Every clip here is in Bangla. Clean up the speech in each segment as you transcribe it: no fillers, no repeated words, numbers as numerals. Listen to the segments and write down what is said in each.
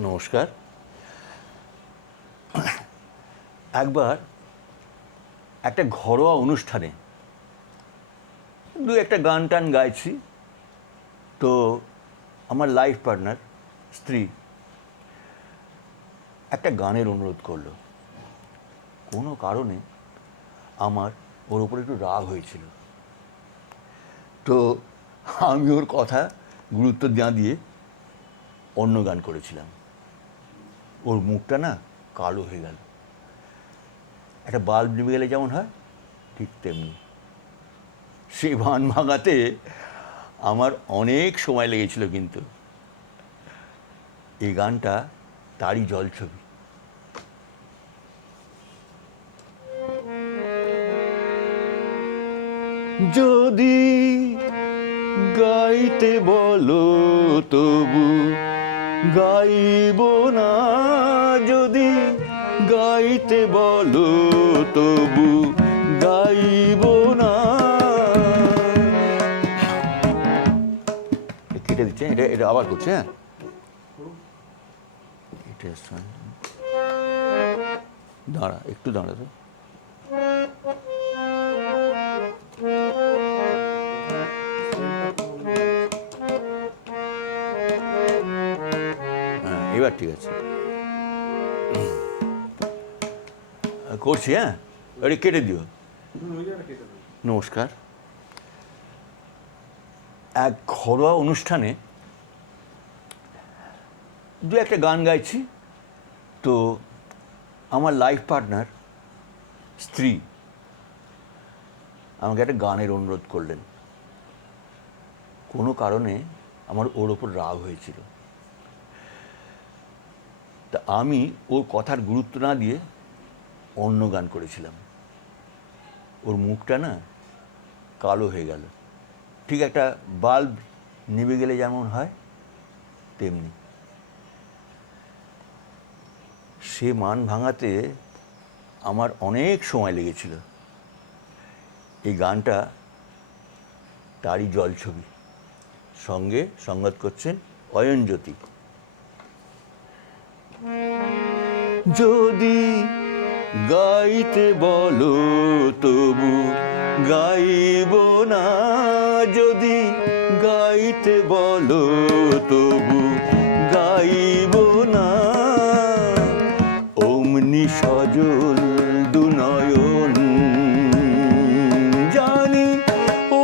নমস্কার। একবার একটা ঘরোয়া অনুষ্ঠানে দু একটা গান টান গাইছি, তো আমার লাইফ পার্টনার স্ত্রী একটা গানের অনুরোধ করলো। কোনো কারণে আমার ওর উপর একটু রাগ হয়েছিল, তো আমি ওর কথা গুরুত্ব না দিয়ে অন্য গান করেছিলাম। ওর মুখটা না কালো হয়ে গেল, একটা বাল্ব নিভে গেলে যেমন হয় ঠিক তেমনি। সেই ভান ভাঙাতে আমার অনেক সময় লেগেছিল, কিন্তু এই গানটা তারই জলছবি। যদি গাইতে বলো তবু গাইব না, যদি গাইতে বলো তবু গাইব না। কেটে দিচ্ছে, এটা এটা আবার করছে। হ্যাঁ, দাঁড়া একটু, দাঁড়া তো। হ্যাঁ, এবার ঠিক আছে, করছি। হ্যাঁ, আরে কেটে দিও। নমস্কার। এক ঘরোয়া অনুষ্ঠানে দু একটা গান গাইছি, তো আমার লাইফ পার্টনার স্ত্রী আমাকে একটা গানের অনুরোধ করলেন। কোনো কারণে আমার ওর ওপর রাগ হয়েছিল, তা আমি ওর কথার গুরুত্ব না দিয়ে অন্য গান করেছিলাম। ওর মুখটা না কালো হয়ে গেল, ঠিক একটা বাল্ব নিভে গেলে যেমন হয় তেমনি। সে মান ভাঙাতে আমার অনেক সময় লেগেছিল। এই গানটা তারই জলছবি, সঙ্গে সংগত করছেন অয়নজ্যোতি। যদি গাইতে বলো তবু গাইব না, যদি গাইতে বলো তবু গাইব না। অমনি সজল দুনয়ন জানি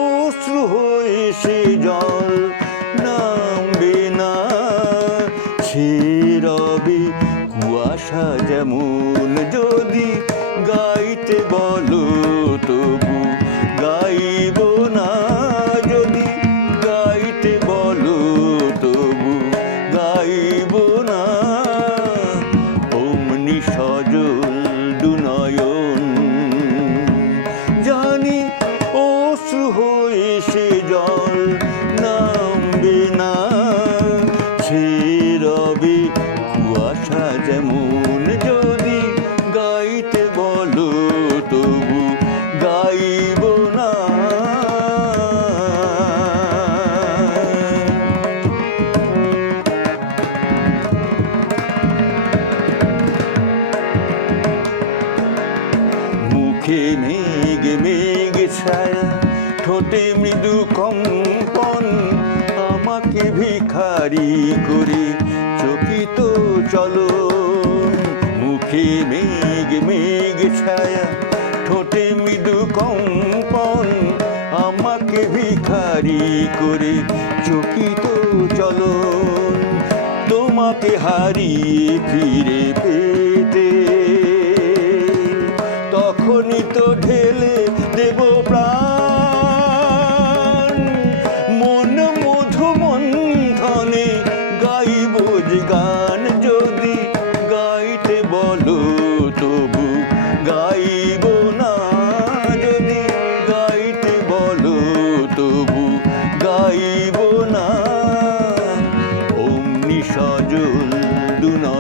অশ্রু হয়ে সে জল নামবে না। সে রবে কুয়াশা যেমন, যদি গাইতে বলো তবু গাইব না, যদি গাইতে বলো তবু গাইব না। অমনি সজল দুনয়ন জানি অশ্রু হয়ে সে জল নামবে না। সে রবে কুয়াশা যেমন, যদি গাইতে বলো তবু গাইব না। মুখে মেঘ মেঘ ছায়া, ঠোঁটে মৃদু কম্পন, আমাকে ভিখারি করে চকিত চলো। মুখে মেঘ মেঘ ছায়া, ঠোঁটে মৃদু কম্পন, আমাকে ভিখারি করে চকিত চলো। তোমাকে হারিয়ে ফিরে পেতে তখনই তো ঢেলে দেব প্রাণ। মন মধু মন্থনে গাইব যে গান, যদি গাইতে বলো তবু গাইব না, যদি গাইতে বলো তবু গাইব না। অমনি সজল দুনয়ন